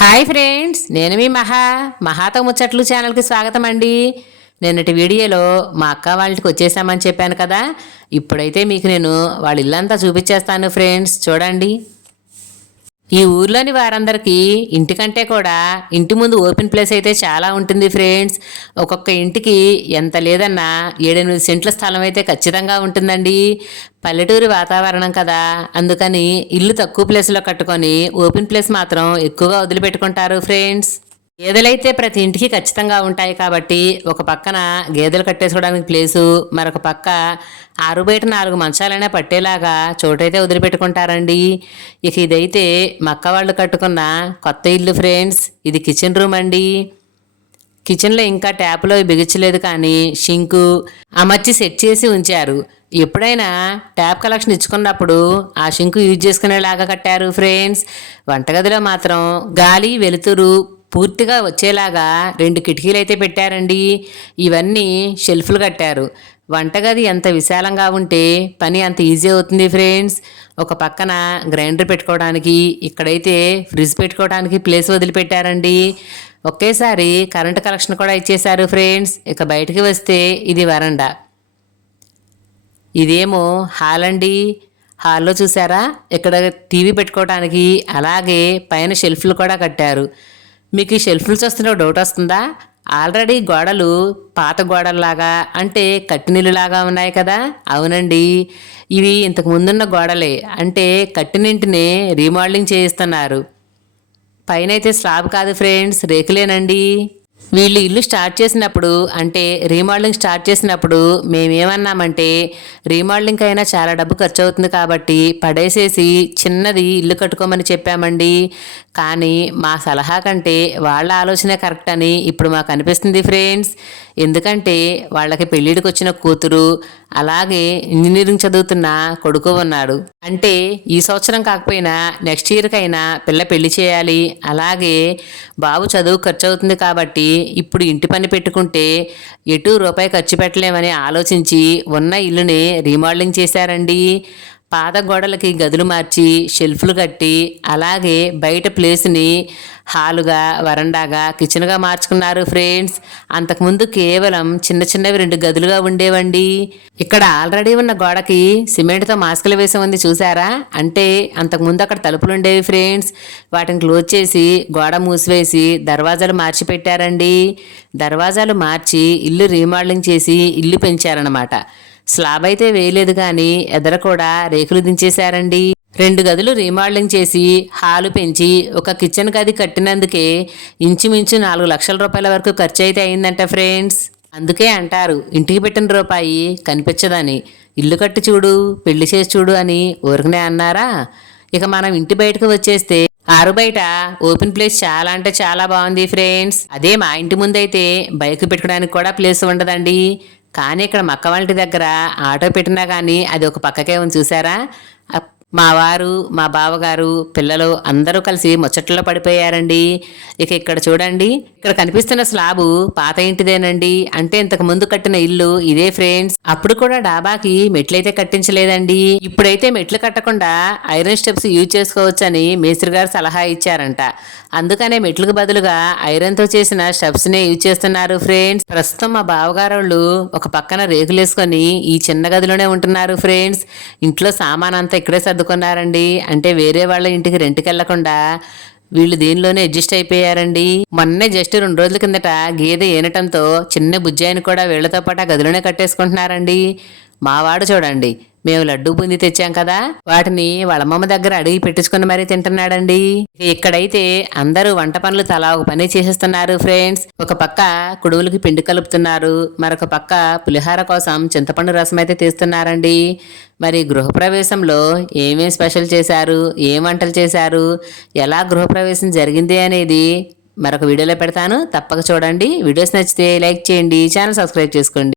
Hi friends నేను మీ మహా మహాతో ముచ్చట్లు ఛానల్కి స్వాగతం అండి నిన్నటి వీడియోలో మా అక్క వాళ్ళకి వచ్చేసామని చెప్పాను కదా. ఇప్పుడైతే మీకు నేను వాళ్ళ ఇల్లంతా చూపించేస్తాను ఫ్రెండ్స్ చూడండి. ఈ ఊర్లోని వారందరికీ ఇంటికంటే కూడా ఇంటి ముందు ఓపెన్ ప్లేస్ అయితే చాలా ఉంటుంది ఫ్రెండ్స్. ఒక్కొక్క ఇంటికి ఎంత లేదన్నా ఏడెనిమిది సెంట్ల స్థలం అయితే ఖచ్చితంగా ఉంటుందండి. పల్లెటూరి వాతావరణం కదా. అందుకని ఇల్లు తక్కువ ప్లేస్లో కట్టుకొని ఓపెన్ ప్లేస్ మాత్రం ఎక్కువగా వదిలిపెట్టుకుంటారు ఫ్రెండ్స్. గేదెలైతే ప్రతి ఇంటికి ఖచ్చితంగా ఉంటాయి కాబట్టి ఒక పక్కన గేదెలు కట్టేసుకోవడానికి ప్లేసు మరొక పక్క ఆరు బయట నాలుగు మంచాలైనా పట్టేలాగా చోటైతే వదిలిపెట్టుకుంటారండి. ఇక ఇదైతే మక్క వాళ్ళు కట్టుకున్న కొత్త ఇల్లు ఫ్రెండ్స్ ఇది కిచెన్ రూమ్ అండి. కిచెన్లో ఇంకా ట్యాప్లో బిగించలేదు కానీ షింకు అమర్చి సెట్ చేసి ఉంచారు. ఎప్పుడైనా ట్యాప్ కలెక్షన్ ఇచ్చుకున్నప్పుడు ఆ షింకు యూజ్ చేసుకునేలాగా కట్టారు ఫ్రెండ్స్. వంటగదిలో మాత్రం గాలి వెలుతురు పూర్తిగా వచ్చేలాగా రెండు కిటికీలు అయితే పెట్టారండి. ఇవన్నీ షెల్ఫ్లు కట్టారు. వంటగది ఎంత విశాలంగా ఉంటే పని అంత ఈజీ అవుతుంది ఫ్రెండ్స్. ఒక పక్కన గ్రైండర్ పెట్టుకోవడానికి ఇక్కడైతే ఫ్రిడ్జ్ పెట్టుకోవడానికి ప్లేస్ వదిలిపెట్టారండి. ఒకేసారి కరెంట్ కలెక్షన్ కూడా ఇచ్చేశారు ఫ్రెండ్స్. ఇక బయటికి వస్తే ఇది వరండా. ఇదేమో హాల్ అండి. హాల్లో చూసారా? ఇక్కడ టీవీ పెట్టుకోవడానికి అలాగే పైన షెల్ఫ్లు కూడా కట్టారు. మీకు ఈ షెల్ఫ్లు చూస్తున్న డౌట్ వస్తుందా? ఆల్రెడీ గోడలు పాత గోడల్లాగా అంటే కట్టినిల్లులాగా ఉన్నాయి కదా? అవునండి. ఇవి ఇంతకు ముందున్న గోడలే. అంటే కట్టినింటిని రీమోడలింగ్ చేయిస్తున్నారు. పైన అయితే స్లాబ్ కాదు ఫ్రెండ్స్ రేకులేనండి. వీళ్ళు ఇల్లు స్టార్ట్ చేసినప్పుడు అంటే రీమోడలింగ్ స్టార్ట్ చేసినప్పుడు మేమేమన్నామంటే రీమోడలింగ్ అయినా చాలా డబ్బు ఖర్చు అవుతుంది కాబట్టి పడేసేసి చిన్నది ఇల్లు కట్టుకోమని చెప్పామండి. కానీ మా సలహా కంటే వాళ్ళ ఆలోచనే కరెక్ట్ అని ఇప్పుడు మాకు అనిపిస్తుంది ఫ్రెండ్స్. ఎందుకంటే వాళ్ళకి పెళ్ళిడికి వచ్చిన కూతురు అలాగే ఇంజనీరింగ్ చదువుతున్న కొడుకు ఉన్నాడు. అంటే ఈ సంవత్సరం కాకపోయినా నెక్స్ట్ ఇయర్కైనా పిల్ల పెళ్ళి చేయాలి. అలాగే బాబు చదువు ఖర్చు అవుతుంది కాబట్టి ఇప్పుడు ఇంటి పని పెట్టుకుంటే ఎటు రూపాయి ఖర్చు పెట్టలేమని ఆలోచించి ఉన్న ఇల్లుని రీమోడలింగ్ చేశారండి. పాత గోడలకి గదులు మార్చి షెల్ఫ్లు కట్టి అలాగే బయట ప్లేస్ని హాలుగా వరండాగా కిచెన్గా మార్చుకున్నారు ఫ్రెండ్స్. అంతకుముందు కేవలం చిన్న చిన్నవి రెండు గదులుగా ఉండేవండి. ఇక్కడ ఆల్రెడీ ఉన్న గోడకి సిమెంట్తో మాస్కులు వేసి ఉంది చూసారా? అంటే అంతకుముందు అక్కడ తలుపులు ఉండేవి ఫ్రెండ్స్. వాటిని క్లోజ్ చేసి గోడ మూసివేసి దర్వాజాలు మార్చి పెట్టారండి దర్వాజాలు మార్చి ఇల్లు రీమోడలింగ్ చేసి ఇల్లు పెంచారనమాట స్లాబ్ అయితే వేయలేదు కానీ ఎదర కూడా రేకులు దించేశారండి. రెండు గదులు రీమోడలింగ్ చేసి హాలు పెంచి ఒక కిచెన్ గది కట్టినందుకే ఇంచుమించు నాలుగు లక్షల రూపాయల వరకు ఖర్చు అయితే అయిందంట ఫ్రెండ్స్. అందుకే అంటారు ఇంటికి పెట్టిన రూపాయి కనిపించదని. ఇల్లు కట్టి చూడు పెళ్ళి చేసి చూడు అని ఊరికనే అన్నారా? ఇక మనం ఇంటి బయటకు వచ్చేస్తే ఆరు బయట ఓపెన్ ప్లేస్ చాలా అంటే చాలా బాగుంది ఫ్రెండ్స్. అదే మా ఇంటి ముందైతే బైక్ పెట్టుకోవడానికి కూడా ప్లేస్ ఉండదండి. కానీ ఇక్కడ మక్క వాళ్ళ దగ్గర ఆటో పెట్టినా కానీ అది ఒక పక్కకే ఉంది చూసారా? మా వారు మా బావగారు పిల్లలు అందరూ కలిసి ముచ్చట్లో పడిపోయారండి. ఇక ఇక్కడ చూడండి ఇక్కడ కనిపిస్తున్న స్లాబు పాత ఇంటిదేనండి. అంటే ఇంతకు ముందు కట్టిన ఇల్లు ఇదే ఫ్రెండ్స్. అప్పుడు కూడా డాబాకి మెట్లయితే కట్టించలేదండి. ఇప్పుడైతే మెట్లు కట్టకుండా ఐరన్ స్టెప్స్ యూజ్ చేసుకోవచ్చని మేస్త్రి గారు సలహా ఇచ్చారంట. అందుకనే మెట్లకు బదులుగా ఐరన్తో చేసిన స్టెప్స్నే యూజ్ చేస్తున్నారు ఫ్రెండ్స్. ప్రస్తుతం మా బావగారోళ్ళు ఒక పక్కన రేకులేసుకొని ఈ చిన్న గదిలోనే ఉంటున్నారు ఫ్రెండ్స్. ఇంట్లో సామాన్ అంతా ఇక్కడే సర్దుకున్నారండి అంటే వేరే వాళ్ళ ఇంటికి రెంట్కి వెళ్ళకుండా వీళ్ళు దీనిలోనే అడ్జస్ట్ అయిపోయారండి. మొన్నే జస్ట్ రెండు రోజుల కిందట గేదె ఏనటంతో చిన్న బుజ్జాయిని కూడా వీళ్ళతో పాటు ఆ గదిలోనే కట్టేసుకుంటున్నారండి. మావాడు చూడండి మేము లడ్డూ బూంది తెచ్చాం కదా వాటిని వాళ్ళ అమ్మమ్మ దగ్గర అడిగి పెట్టించుకుని మరీ తింటున్నాడండి. ఇక్కడైతే అందరూ వంట పనులు తలా ఒక పని చేసేస్తున్నారు ఫ్రెండ్స్. ఒక పక్క కుడువులకి పిండి కలుపుతున్నారు మరొక పక్క పులిహార కోసం చింతపండు రసం అయితే తీస్తున్నారండి. మరి గృహప్రవేశంలో ఏమేం స్పెషల్ చేశారు ఏం వంటలు చేశారు ఎలా గృహప్రవేశం జరిగింది అనేది మరొక వీడియోలో పెడతాను. తప్పక చూడండి. వీడియోస్ నచ్చితే లైక్ చేయండి ఛానల్ సబ్స్క్రైబ్ చేసుకోండి.